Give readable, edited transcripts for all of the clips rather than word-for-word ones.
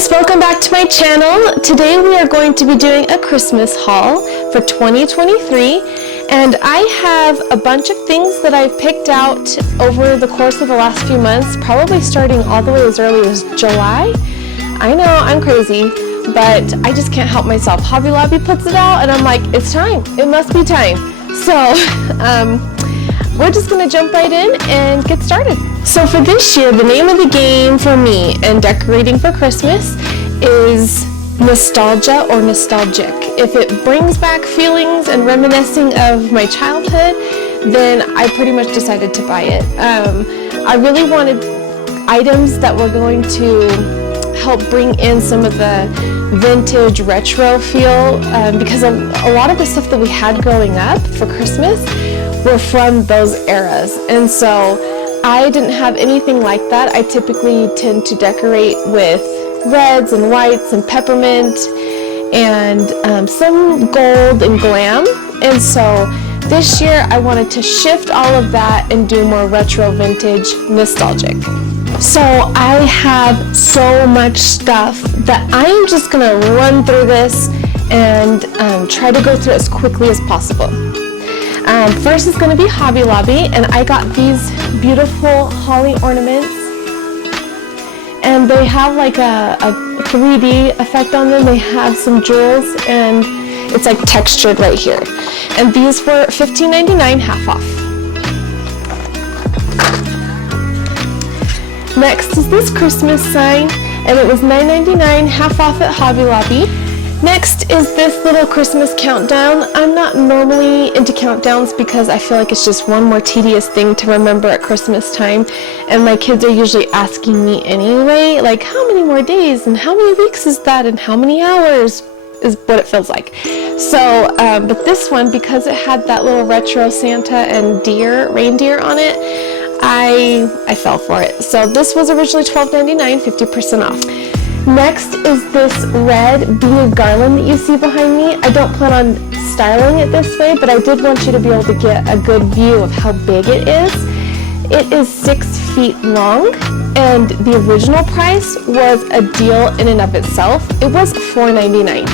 guys, welcome back to my channel. Today we are going to be doing a Christmas haul for 2023, and I have a bunch of things that I've picked out over the course of the last few months, probably starting all the way as early as July. I know, I'm crazy, but I just can't help myself. Hobby Lobby puts it out and I'm like, it's time, it must be time. So we're just gonna jump right in and get started. So for this year, the name of the game for me and decorating for Christmas is nostalgia or nostalgic. If it brings back feelings and reminiscing of my childhood, then I pretty much decided to buy it. I really wanted items that were going to help bring in some of the vintage retro feel, because a lot of the stuff that we had growing up for Christmas were from those eras, and so I didn't have anything like that. I typically tend to decorate with reds and whites and peppermint and some gold and glam, and so this year I wanted to shift all of that and do more retro, vintage, nostalgic. So I have so much stuff that I am just gonna run through this and try to go through as quickly as possible. First is going to be Hobby Lobby, and I got these beautiful holly ornaments, and they have like a 3D effect on them. They have some jewels, and it's like textured right here. And these were $15.99, half off. Next is this Christmas sign, and it was $9.99, half off at Hobby Lobby. Next is this little Christmas countdown. I'm not normally into countdowns because I feel like it's just one more tedious thing to remember at Christmas time, and my kids are usually asking me anyway, like how many more days and how many weeks is that and how many hours is what it feels like. So, but this one, because it had that little retro Santa and reindeer on it, I fell for it. So this was originally $12.99, 50% off. Next is this red beaded garland that you see behind me. I don't plan on styling it this way, but I did want you to be able to get a good view of how big it is. It is 6 feet long, and the original price was a deal in and of itself. It was $4.99,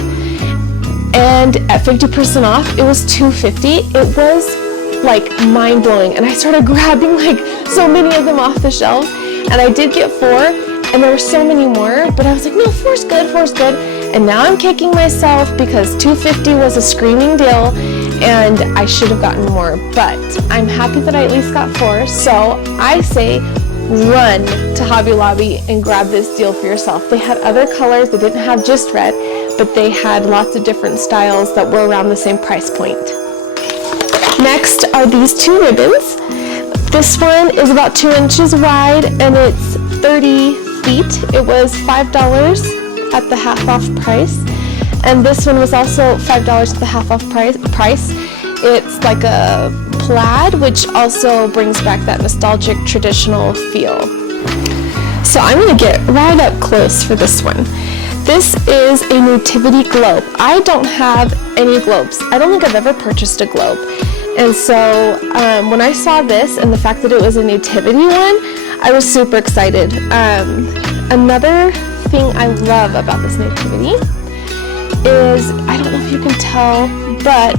and at 50% off, it was $2.50. It was like mind-blowing, and I started grabbing like so many of them off the shelves, and I did get 4. And there were so many more, but I was like, no, 4's good, 4's good. And now I'm kicking myself because $2.50 was a screaming deal, and I should have gotten more. But I'm happy that I at least got 4. So I say run to Hobby Lobby and grab this deal for yourself. They had other colors. They didn't have just red, but they had lots of different styles that were around the same price point. Next are these 2 ribbons. This one is about 2 inches wide, and it's 30 feet. It was $5 at the half off price, and this one was also $5 at the half off price. It's like a plaid, which also brings back that nostalgic traditional feel. So I'm going to get right up close for this one. This is a nativity globe. I don't have any globes. I don't think I've ever purchased a globe, and so when I saw this and the fact that it was a nativity one, I was super excited. Another thing I love about this nativity is, I don't know if you can tell, but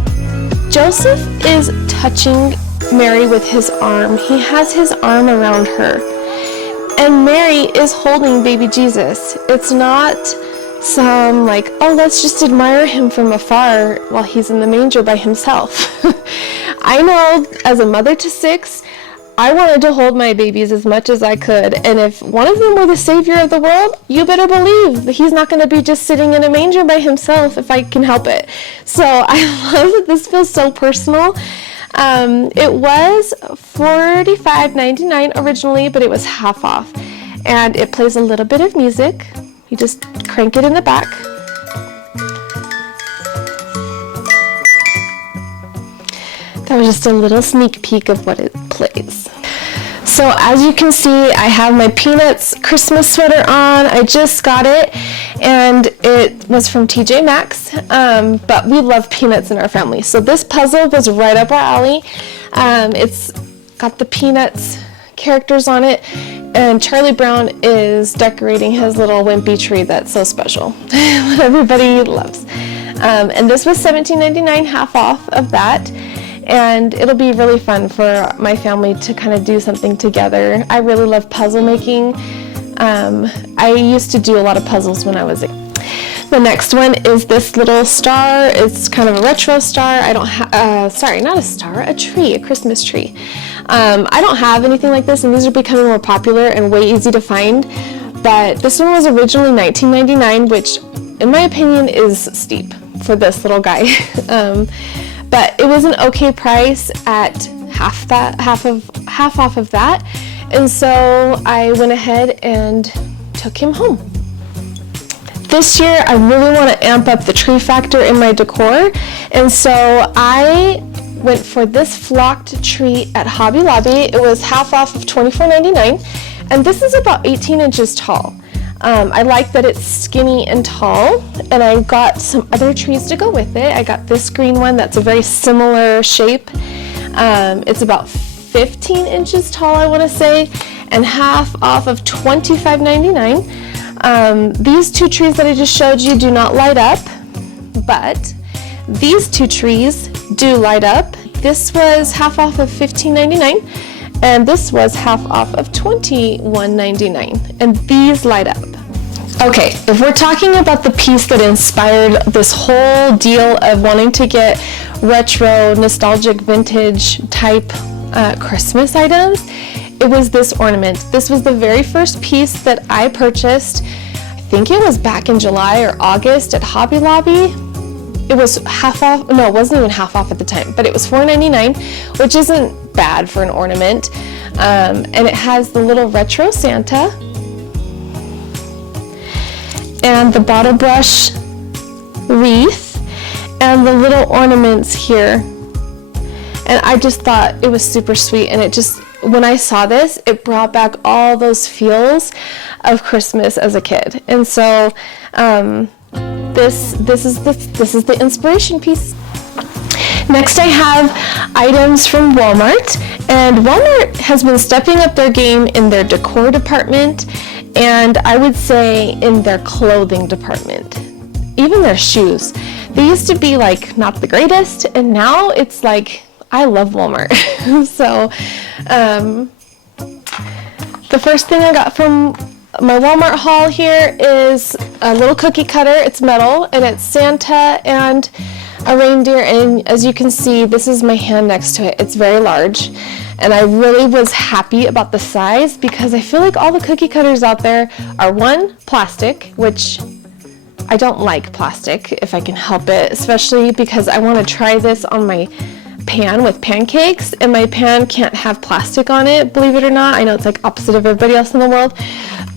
Joseph is touching Mary with his arm. He has his arm around her, and Mary is holding baby Jesus. It's not some like, oh, let's just admire him from afar while he's in the manger by himself. I know, as a mother to 6, I wanted to hold my babies as much as I could, and if one of them were the savior of the world, you better believe that he's not going to be just sitting in a manger by himself if I can help it. So I love that this feels so personal. It was $45.99 originally, but it was half off, and it plays a little bit of music. You just crank it in the back. That was just a little sneak peek of what it plays. So as you can see, I have my Peanuts Christmas sweater on. I just got it, and it was from TJ Maxx, but we love peanuts in our family. So this puzzle was right up our alley. It's got the Peanuts characters on it, and Charlie Brown is decorating his little wimpy tree that's so special that everybody loves. And this was $17.99, half off of that, and it'll be really fun for my family to kind of do something together. I really love puzzle making. I used to do a lot of puzzles when I was a kid. The next one is this little star. It's kind of a retro star. I don't have, sorry, not a star, a tree, a Christmas tree. I don't have anything like this, and these are becoming more popular and way easy to find. But this one was originally $19.99, which in my opinion is steep for this little guy. But it was an okay price at half off of that. And so I went ahead and took him home. This year, I really want to amp up the tree factor in my decor, and so I went for this flocked tree at Hobby Lobby. It was half off of $24.99, and this is about 18 inches tall. I like that it's skinny and tall, and I got some other trees to go with it. I got this green one that's a very similar shape. It's about 15 inches tall, I want to say, and half off of $25.99. These two trees that I just showed you do not light up, but these two trees do light up. This was half off of $15.99, and this was half off of $21.99, and these light up. Okay, if we're talking about the piece that inspired this whole deal of wanting to get retro, nostalgic, vintage type Christmas items, it was this ornament. This was the very first piece that I purchased. I think it was back in July or August at Hobby Lobby. It was half off. No, it wasn't even half off at the time, but it was $4.99, which isn't bad for an ornament. And it has the little retro Santa and the bottle brush wreath and the little ornaments here. And I just thought it was super sweet, and it just, when I saw this, it brought back all those feels of Christmas as a kid. And so this is the inspiration piece. Next I have items from Walmart, and Walmart has been stepping up their game in their decor department, and I would say in their clothing department, even their shoes. They used to be like not the greatest, and now it's like, I love Walmart. So the first thing I got from my Walmart haul here is a little cookie cutter. It's metal, and it's Santa and a reindeer, and as you can see, this is my hand next to it. It's very large, and I really was happy about the size because I feel like all the cookie cutters out there are, one, plastic, which I don't like plastic if I can help it, especially because I want to try this on my pan with pancakes, and my pan can't have plastic on it, believe it or not. I know it's like opposite of everybody else in the world,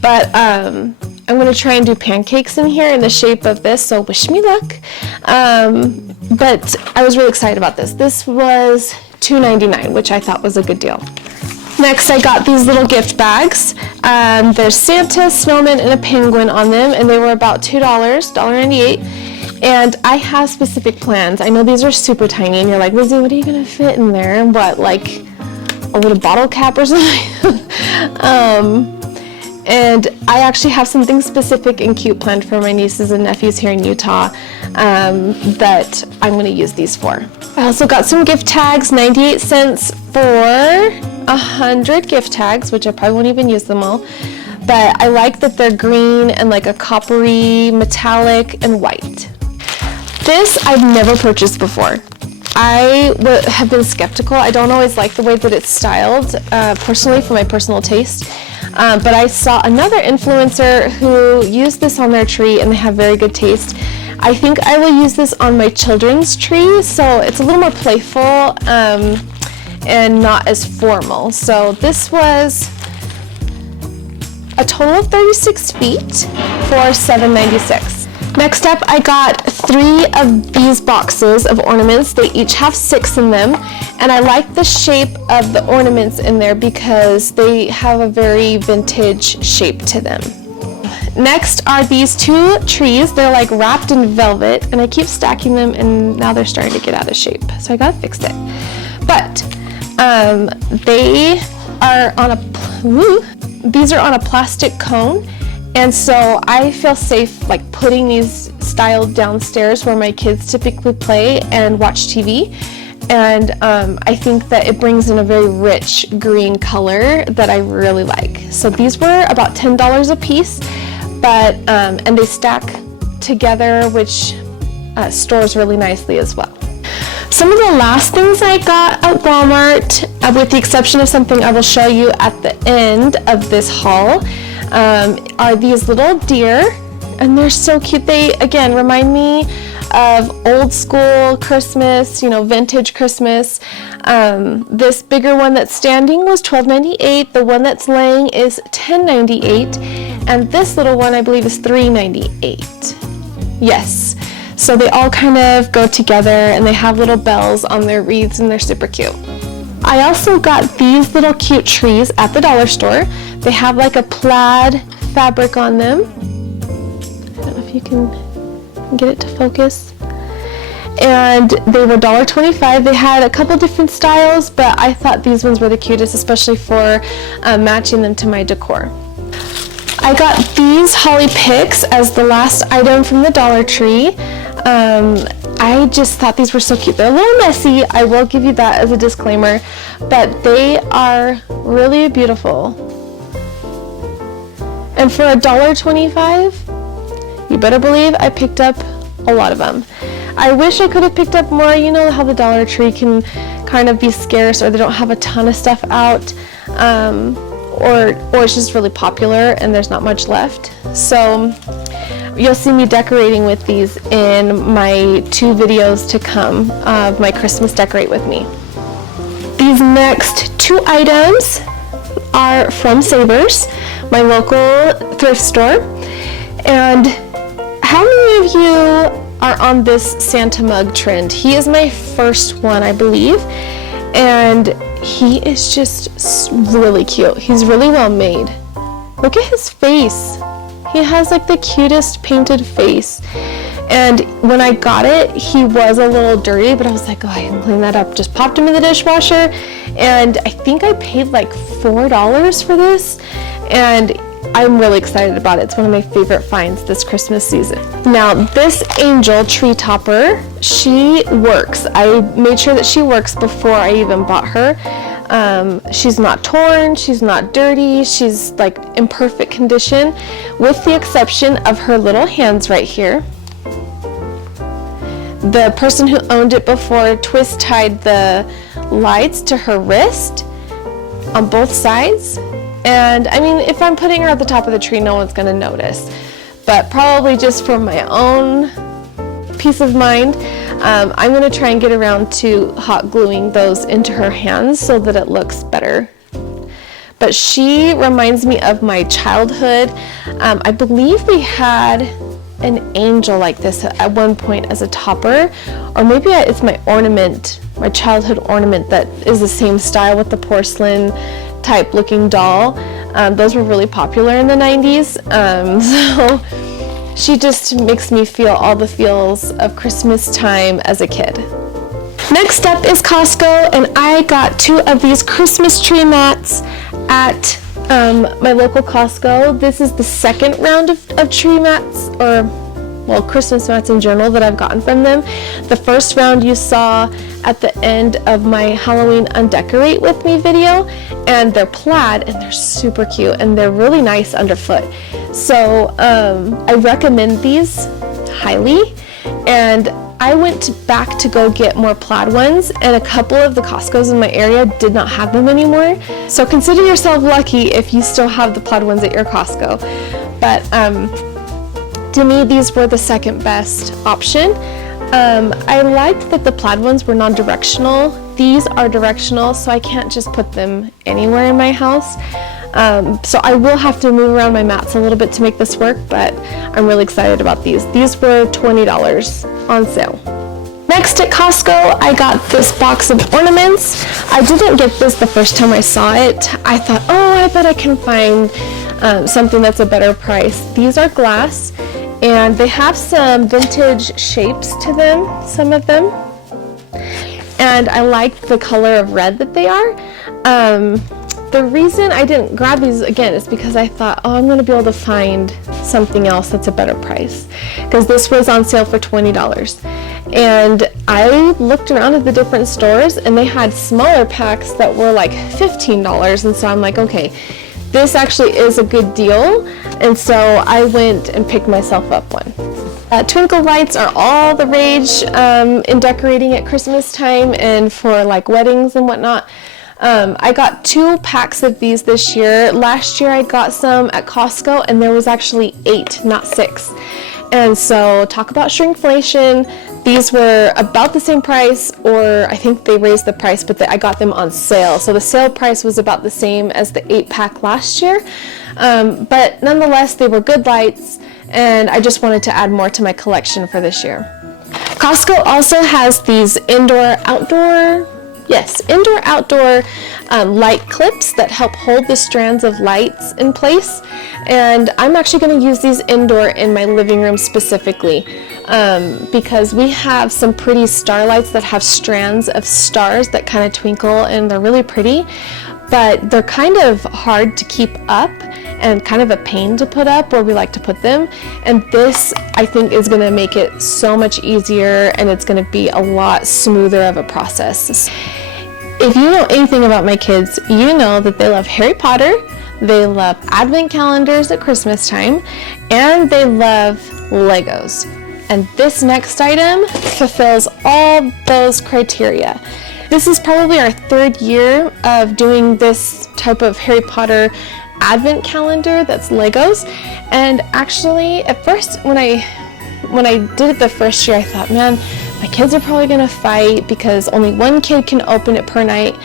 but I'm going to try and do pancakes in here in the shape of this, so wish me luck. But I was really excited about this. This was $2.99, which I thought was a good deal. Next, I got these little gift bags. There's Santa, snowman, and a penguin on them, and they were about $2, $1.98. And I have specific plans. I know these are super tiny, and you're like, Lizzie, what are you gonna fit in there? And what, like a little bottle cap or something? And I actually have something specific and cute planned for my nieces and nephews here in Utah that I'm gonna use these for. I also got some gift tags, 98 cents for 100 gift tags, which I probably won't even use them all. But I like that they're green and like a coppery, metallic, and white. This I've never purchased before. I have been skeptical. I don't always like the way that it's styled, personally, for my personal taste. But I saw another influencer who used this on their tree, and they have very good taste. I think I will use this on my children's tree, so it's a little more playful and not as formal. So this was a total of 36 feet for $7.96. Next up, I got 3 of these boxes of ornaments. They each have 6 in them, and I like the shape of the ornaments in there because they have a very vintage shape to them. Next are these 2 trees. They're like wrapped in velvet, and I keep stacking them, and now they're starting to get out of shape, so I gotta fix it. But they are on a plastic cone, and so I feel safe like putting these styled downstairs where my kids typically play and watch TV. And I think that it brings in a very rich green color that I really like. So these were about $10 a piece, but and they stack together, which stores really nicely as well. Some of the last things I got at Walmart, with the exception of something I will show you at the end of this haul, are these little deer, and they're so cute. They, again, remind me of old school Christmas, vintage Christmas. This bigger one that's standing was $12.98. The one that's laying is $10.98. And this little one, I believe, is $3.98. Yes. So they all kind of go together, and they have little bells on their wreaths, and they're super cute. I also got these little cute trees at the dollar store. They have like a plaid fabric on them. I don't know if you can get it to focus. And they were $1.25. They had a couple different styles, but I thought these ones were the cutest, especially for matching them to my decor. I got these holly picks as the last item from the Dollar Tree. I just thought these were so cute. They're a little messy, I will give you that as a disclaimer, but they are really beautiful. And for $1.25, you better believe I picked up a lot of them. I wish I could have picked up more. You know how the Dollar Tree can kind of be scarce, or they don't have a ton of stuff out, or it's just really popular and there's not much left. So you'll see me decorating with these in my 2 videos to come of my Christmas Decorate With Me. These next 2 items are from Savers, my local thrift store. And how many of you are on this Santa mug trend? He is my first one, I believe, and he is just really cute. He's really well made. Look at his face. He has like the cutest painted face. And when I got it, he was a little dirty, but I was like, oh, I can clean that up. Just popped him in the dishwasher, and I think I paid like $4 for this, and I'm really excited about it. It's one of my favorite finds this Christmas season. Now, this angel tree topper, she works. I made sure that she works before I even bought her. She's not torn, she's not dirty, she's like in perfect condition, with the exception of her little hands right here. The person who owned it before twist tied the lights to her wrist on both sides. And I mean, if I'm putting her at the top of the tree, no one's gonna notice. But probably just for my own peace of mind, I'm gonna try and get around to hot gluing those into her hands so that it looks better. But she reminds me of my childhood. I believe we had an angel like this at one point as a topper, or maybe it's my ornament, my childhood ornament that is the same style with the porcelain type looking doll. Those were really popular in the 90s. So she just makes me feel all the feels of Christmas time as a kid. Next up is Costco, and I got 2 of these Christmas tree mats at my local Costco. This is the second round of tree mats, or well, Christmas mats in general that I've gotten from them. The first round you saw at the end of my Halloween Undecorate With Me video, and they're plaid and they're super cute and they're really nice underfoot. So I recommend these highly, and I went back to go get more plaid ones, and a couple of the Costco's in my area did not have them anymore. So consider yourself lucky if you still have the plaid ones at your Costco. But to me, these were the second best option. I liked that the plaid ones were non-directional. These are directional, so I can't just put them anywhere in my house. So I will have to move around my mats a little bit to make this work, but I'm really excited about these. These were $20 on sale. Next at Costco, I got this box of ornaments. I didn't get this the first time I saw it. I thought, oh, I bet I can find something that's a better price. These are glass, and they have some vintage shapes to them, some of them. And I like the color of red that they are. The reason I didn't grab these again is because I thought, oh, I'm going to be able to find something else that's a better price, because this was on sale for $20. And I looked around at the different stores and they had smaller packs that were like $15, and so I'm like, okay, this actually is a good deal, and so I went and picked myself up one. Twinkle lights are all the rage in decorating at Christmas time and for like weddings and whatnot. I got 2 packs of these this year. Last year I got some at Costco and there was actually 8, not 6. And so talk about shrinkflation. These were about the same price, or I think they raised the price, but I got them on sale. So the sale price was about the same as the 8-pack last year. But nonetheless, they were good lights, and I just wanted to add more to my collection for this year. Costco also has these indoor-outdoor light clips that help hold the strands of lights in place, and I'm actually going to use these indoor in my living room specifically, because we have some pretty star lights that have strands of stars that kind of twinkle, and they're really pretty, but they're kind of hard to keep up and kind of a pain to put up where we like to put them, and this I think is going to make it so much easier, and it's going to be a lot smoother of a process. If you know anything about my kids, you know that they love Harry Potter, they love advent calendars at Christmas time, and they love Legos. And this next item fulfills all those criteria. This is probably our 3rd year of doing this type of Harry Potter advent calendar that's Legos. And actually, at first, when I did it the first year, I thought, man, my kids are probably going to fight because only one kid can open it per night,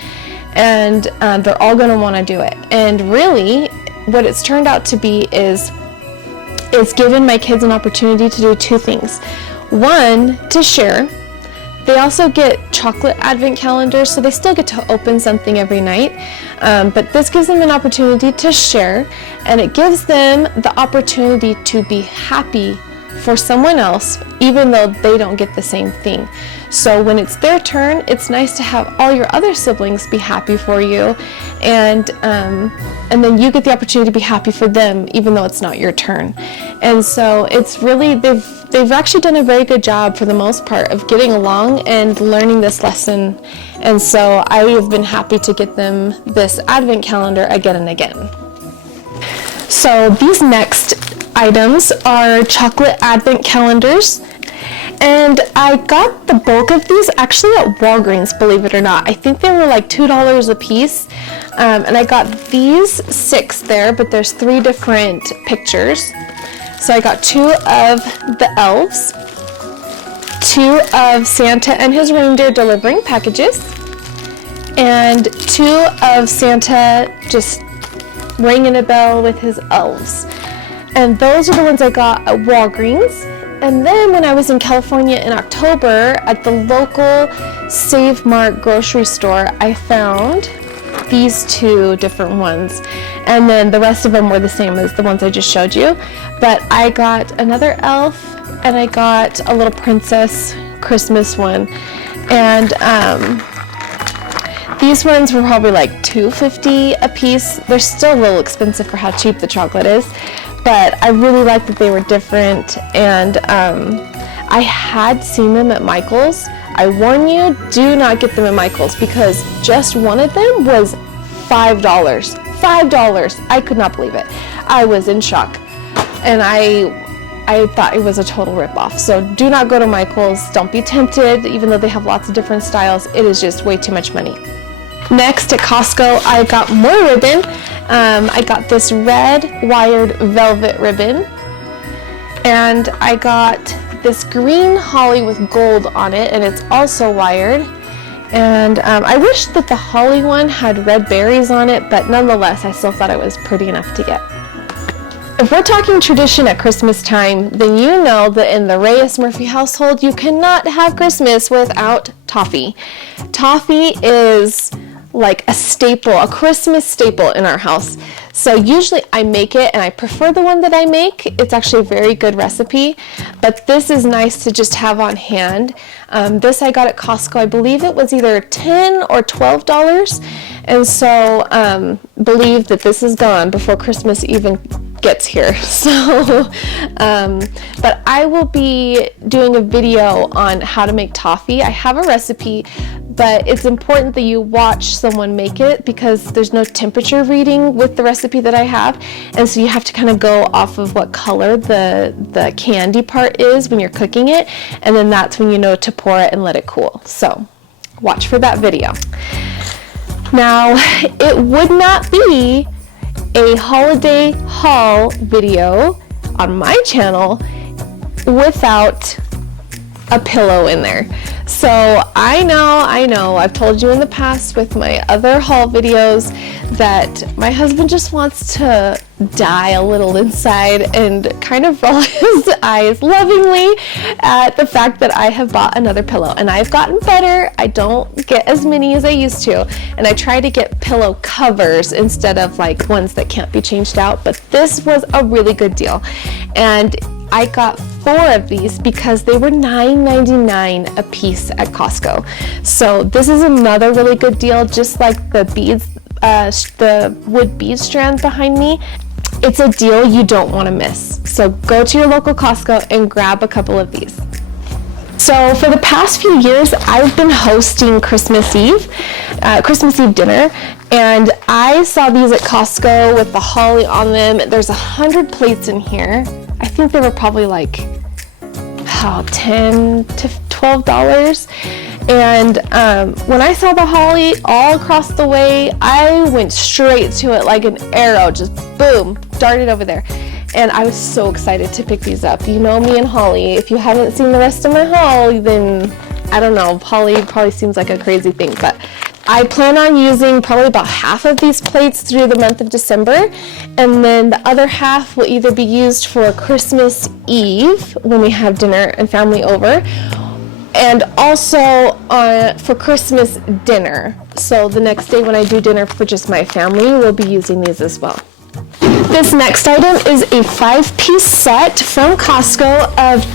and they're all going to want to do it. And really, what it's turned out to be is it's given my kids an opportunity to do 2 things. One, to share. They also get chocolate advent calendars, so they still get to open something every night, but this gives them an opportunity to share, and it gives them the opportunity to be happy for someone else, even though they don't get the same thing. So when it's their turn, it's nice to have all your other siblings be happy for you, and then you get the opportunity to be happy for them, even though it's not your turn. And so it's really, they've actually done a very good job for the most part of getting along and learning this lesson. And so I have been happy to get them this advent calendar again and again. So these next items are chocolate advent calendars, and I got the bulk of these actually at Walgreens, believe it or not. I think they were like $2 a piece, and I got these 6 there, but there's 3 different pictures. So I got 2 of the elves, 2 of Santa and his reindeer delivering packages, and 2 of Santa just ringing a bell with his elves. And those are the ones I got at Walgreens. And then when I was in California in October at the local Save Mart grocery store, I found these 2 different ones. And then the rest of them were the same as the ones I just showed you. But I got another elf, and I got a little princess Christmas one. And these ones were probably like $2.50 a piece. They're still a little expensive for how cheap the chocolate is. But I really liked that they were different, and I had seen them at Michael's. I warn you, do not get them at Michael's, because just one of them was $5. $5! I could not believe it. I was in shock, and I thought it was a total ripoff. So do not go to Michael's. Don't be tempted, even though they have lots of different styles. It is just way too much money. Next, at Costco, I got more ribbon. I got this red wired velvet ribbon, and I got this green holly with gold on it, and it's also wired. And I wish that the holly one had red berries on it, but nonetheless, I still thought it was pretty enough to get. If we're talking tradition at Christmas time, then you know that in the Reyes-Murphy household, you cannot have Christmas without toffee. Toffee is like a staple, a Christmas staple in our house. So usually I make it, and I prefer the one that I make. It's actually a very good recipe, but this is nice to just have on hand. This I got at Costco. I believe it was either $10 or $12, and so believe that this is gone before Christmas even gets here. So but I will be doing a video on how to make toffee. I have a recipe, but it's important that you watch someone make it because there's no temperature reading with the recipe that I have, and so you have to kind of go off of what color the candy part is when you're cooking it, and then that's when you know to pour it and let it cool. So watch for that video. Now, it would not be a holiday haul video on my channel without a pillow in there. So I know, I've told you in the past with my other haul videos that my husband just wants to die a little inside and kind of roll his eyes lovingly at the fact that I have bought another pillow. And I've gotten better. I don't get as many as I used to. And I try to get pillow covers instead of like ones that can't be changed out. But this was a really good deal. And I got 4 of these because they were $9.99 a piece at Costco. So this is another really good deal, just like the beads, the wood bead strand behind me. It's a deal you don't want to miss. So go to your local Costco and grab a couple of these. So for the past few years, I've been hosting Christmas Eve dinner, and I saw these at Costco with the holly on them. There's 100 plates in here. I think they were probably like $10 to $12. And when I saw the holly all across the way, I went straight to it like an arrow, just boom, darted over there. And I was so excited to pick these up. You know me and holly. If you haven't seen the rest of my haul, then I don't know, holly probably seems like a crazy thing, but I plan on using probably about half of these plates through the month of December, and then the other half will either be used for Christmas Eve when we have dinner and family over, and also for Christmas dinner. So the next day when I do dinner for just my family, we'll be using these as well. This next item is a 5-piece set from Costco of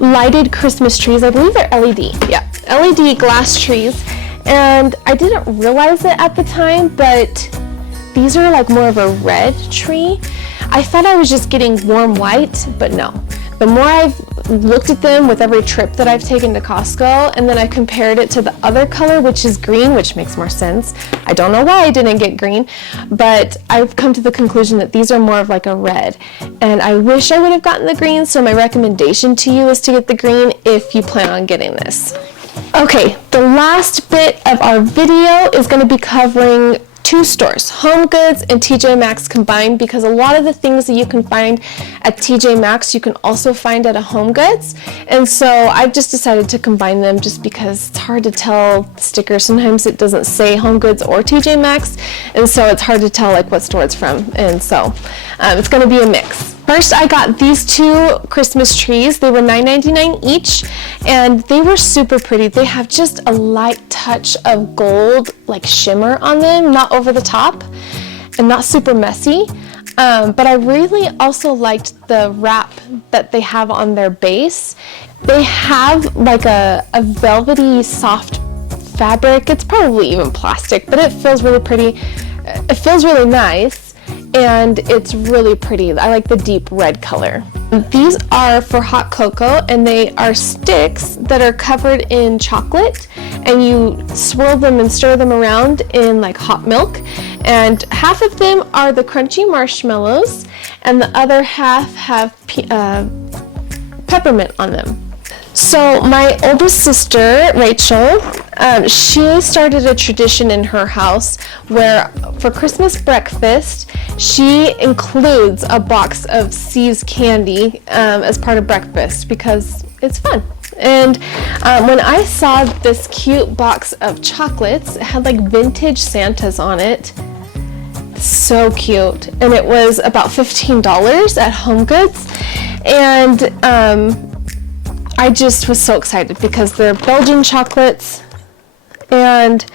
lighted Christmas trees. I believe they're LED. Yeah, LED glass trees. And I didn't realize it at the time, but these are like more of a red tree. I thought I was just getting warm white, but no. The more I've looked at them with every trip that I've taken to Costco, and then I compared it to the other color, which is green, which makes more sense. I don't know why I didn't get green, but I've come to the conclusion that these are more of like a red. And I wish I would have gotten the green, so my recommendation to you is to get the green if you plan on getting this. Okay, the last bit of our video is going to be covering 2 stores, Home Goods and TJ Maxx combined, because a lot of the things that you can find at TJ Maxx you can also find at a Home Goods, and so I've just decided to combine them just because it's hard to tell stickers. Sometimes it doesn't say Home Goods or TJ Maxx, and so it's hard to tell like what store it's from, and so it's going to be a mix. First, I got these 2 Christmas trees. They were $9.99 each, and they were super pretty. They have just a light touch of gold, like shimmer on them, not over the top, and not super messy. But I really also liked the wrap that they have on their base. They have like a velvety, soft fabric. It's probably even plastic, but it feels really pretty. It feels really nice. And it's really pretty. I like the deep red color. These are for hot cocoa, and they are sticks that are covered in chocolate, and you swirl them and stir them around in like hot milk, and half of them are the crunchy marshmallows and the other half have peppermint on them. So my oldest sister, Rachel, she started a tradition in her house where for Christmas breakfast, she includes a box of C's candy as part of breakfast because it's fun. And when I saw this cute box of chocolates, it had like vintage Santas on it. So cute. And it was about $15 at Home Goods. And I just was so excited because they're Belgian chocolates, and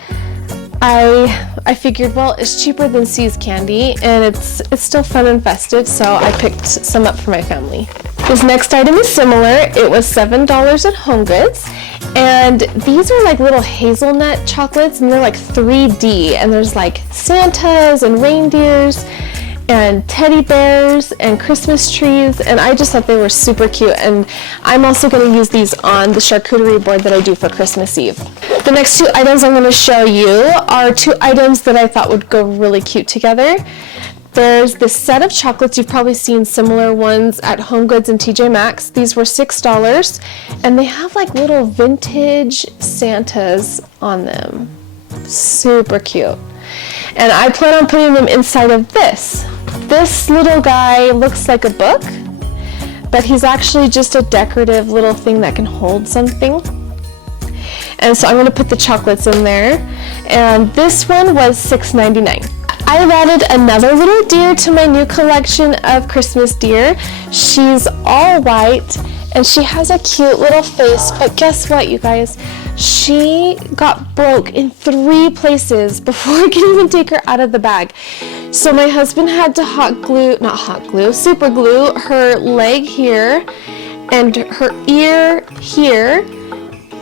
I figured, well, it's cheaper than See's candy, and it's still fun and festive, so I picked some up for my family. This next item is similar. It was $7 at HomeGoods, and these are like little hazelnut chocolates, and they're like 3D, and there's like Santas and reindeers and teddy bears and Christmas trees, and I just thought they were super cute, and I'm also going to use these on the charcuterie board that I do for Christmas Eve. The next two items I'm going to show you are two items that I thought would go really cute together. There's this set of chocolates. You've probably seen similar ones at HomeGoods and TJ Maxx. These were $6, and they have like little vintage Santas on them. Super cute. And I plan on putting them inside of this. This little guy looks like a book, but he's actually just a decorative little thing that can hold something. And so I'm going to put the chocolates in there. And this one was $6.99. I've added another little deer to my new collection of Christmas deer. She's all white, and she has a cute little face, but guess what, you guys? She got broke in 3 places before I could even take her out of the bag. So my husband had to super glue her leg here, and her ear here,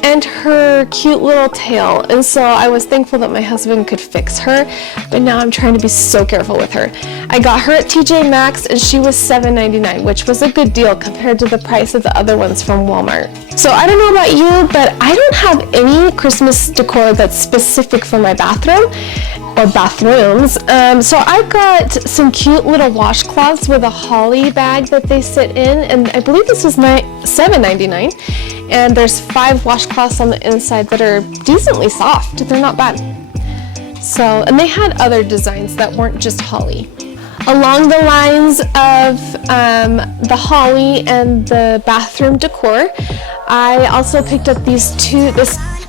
and her cute little tail. And so I was thankful that my husband could fix her, but now I'm trying to be so careful with her. I got her at TJ Maxx, and she was $7.99, which was a good deal compared to the price of the other ones from Walmart. So I don't know about you, but I don't have any Christmas decor that's specific for my bathroom or bathrooms. So I got some cute little washcloths with a holly bag that they sit in, and I believe this was $7.99. And there's 5 washcloths on the inside that are decently soft. They're not bad. So, and they had other designs that weren't just holly. Along the lines of the holly and the bathroom decor, I also picked up this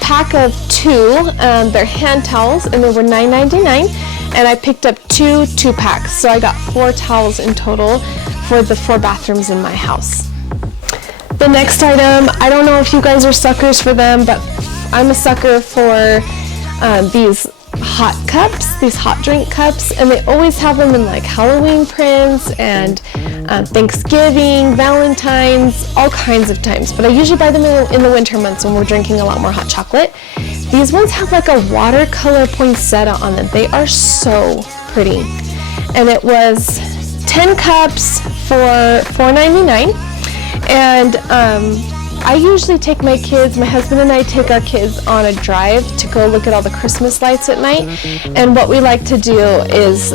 pack of 2. They're hand towels, and they were $9.99. And I picked up 2 2-packs, so I got 4 towels in total for the 4 bathrooms in my house. The next item, I don't know if you guys are suckers for them, but I'm a sucker for these hot cups, these hot drink cups, and they always have them in like Halloween prints and Thanksgiving, Valentine's, all kinds of times. But I usually buy them in the winter months when we're drinking a lot more hot chocolate. These ones have like a watercolor poinsettia on them. They are so pretty. And it was 10 cups for $4.99. And I usually take my husband and I take our kids on a drive to go look at all the Christmas lights at night. And what we like to do is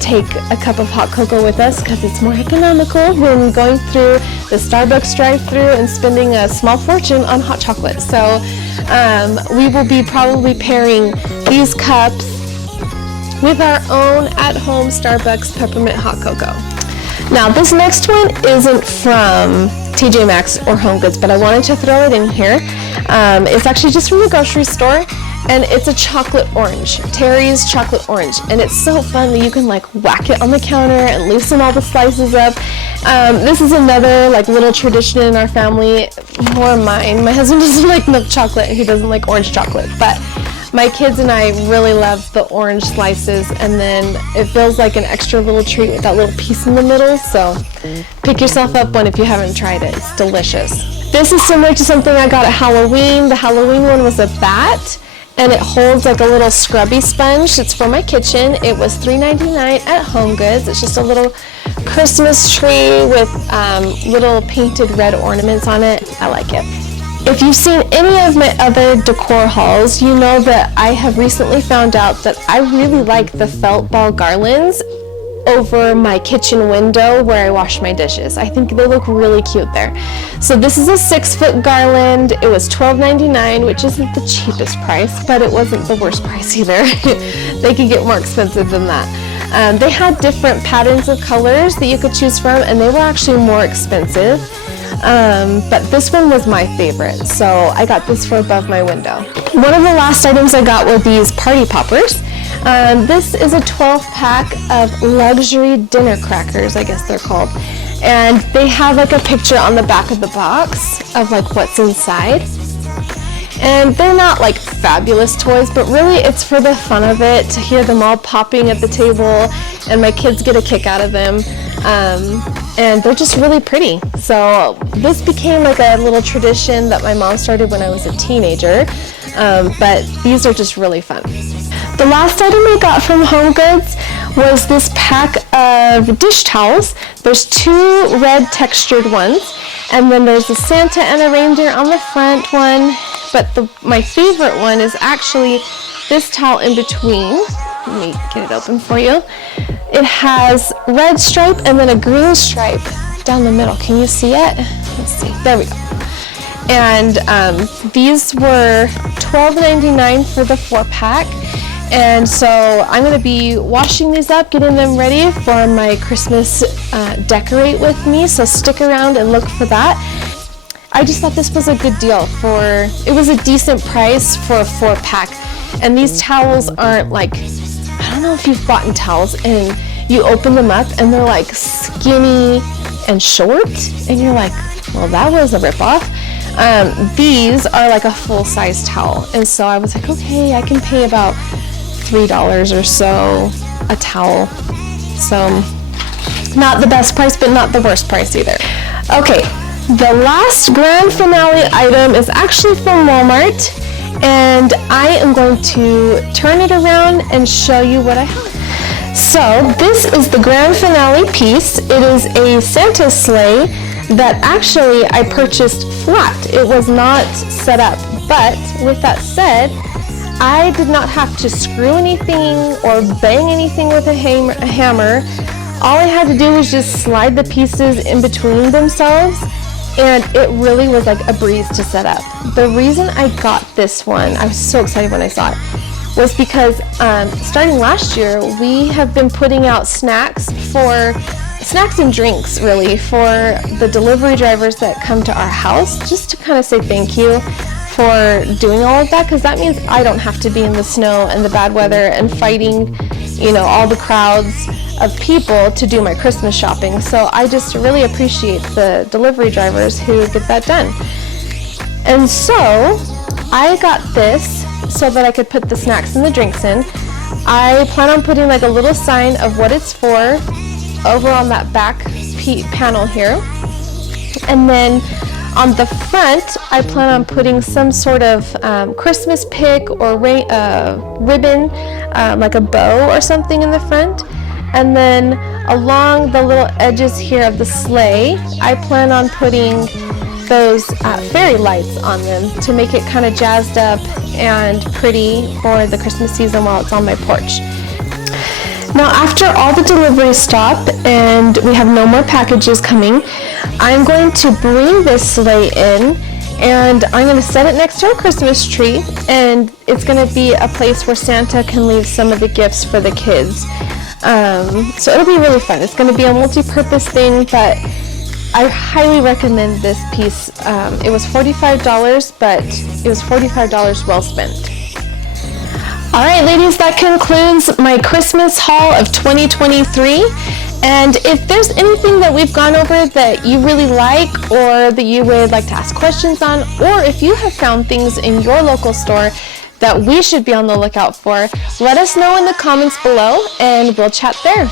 take a cup of hot cocoa with us because it's more economical than going through the Starbucks drive-thru and spending a small fortune on hot chocolate. So we will be probably pairing these cups with our own at-home Starbucks peppermint hot cocoa. Now this next one isn't from TJ Maxx or HomeGoods, but I wanted to throw it in here. It's actually just from the grocery store, and it's a chocolate orange, Terry's chocolate orange, and it's so fun that you can like whack it on the counter and loosen all the slices up. This is another like little tradition in our family, more mine. My husband doesn't like milk chocolate, he doesn't like orange chocolate, but my kids and I really love the orange slices, and then it feels like an extra little treat with that little piece in the middle, so pick yourself up one if you haven't tried it. It's delicious. This is similar to something I got at Halloween. The Halloween one was a bat, and it holds like a little scrubby sponge. It's for my kitchen. It was $3.99 at HomeGoods. It's just a little Christmas tree with little painted red ornaments on it. I like it. If you've seen any of my other decor hauls, you know that I have recently found out that I really like the felt ball garlands over my kitchen window where I wash my dishes. I think they look really cute there. So this is a 6-foot garland. It was $12.99, which isn't the cheapest price, but it wasn't the worst price either. They could get more expensive than that. They had different patterns of colors that you could choose from, and they were actually more expensive. But this one was my favorite, so I got this for above my window. One of the last items I got were these party poppers. This is a 12-pack of luxury dinner crackers, I guess they're called. And they have like a picture on the back of the box of like what's inside. And they're not like fabulous toys, but really it's for the fun of it, to hear them all popping at the table, and my kids get a kick out of them. And they're just really pretty. So this became like a little tradition that my mom started when I was a teenager, but these are just really fun. The last item I got from Home Goods was this pack of dish towels. There's 2 red textured ones, and then there's a Santa and a reindeer on the front one, but my favorite one is actually this towel in between. Let me get it open for you. It has red stripe and then a green stripe down the middle. Can you see it? Let's see. There we go. And these were $12.99 for the 4-pack. And so I'm going to be washing these up, getting them ready for my Christmas Decorate With Me. So stick around and look for that. I just thought this was a good deal it was a decent price for a 4-pack. And these towels aren't like, I don't know if you've bought towels and you open them up and they're like skinny and short, and you're like, well, that was a ripoff. These are like a full-size towel, and so I was like, okay, I can pay about $3 or so a towel. So not the best price, but not the worst price either. Okay, the last grand finale item is actually from Walmart, and I am going to turn it around and show you what I have. So this is the grand finale piece. It is a Santa sleigh that actually I purchased flat. It was not set up, but with that said, I did not have to screw anything or bang anything with a hammer. All I had to do was just slide the pieces in between themselves, and it really was like a breeze to set up. The reason I got this one, I was so excited when I saw it, was because starting last year, we have been putting out snacks and drinks really for the delivery drivers that come to our house, just to kind of say thank you for doing all of that, because that means I don't have to be in the snow and the bad weather and fighting, all the crowds of people to do my Christmas shopping. So I just really appreciate the delivery drivers who get that done. And so I got this so that I could put the snacks and the drinks in. I plan on putting like a little sign of what it's for over on that back panel here. And then on the front, I plan on putting some sort of Christmas pick or ribbon, like a bow or something in the front. And then along the little edges here of the sleigh, I plan on putting those fairy lights on them to make it kind of jazzed up and pretty for the Christmas season while it's on my porch. Now, after all the deliveries stop and we have no more packages coming, I'm going to bring this sleigh in and I'm going to set it next to our Christmas tree, and it's going to be a place where Santa can leave some of the gifts for the kids. So it'll be really fun. It's going to be a multi-purpose thing, but I highly recommend this piece. It was $45, but it was $45 well spent. All right, ladies, that concludes my Christmas haul of 2023. And if there's anything that we've gone over that you really like or that you would like to ask questions on, or if you have found things in your local store that we should be on the lookout for, let us know in the comments below and we'll chat there.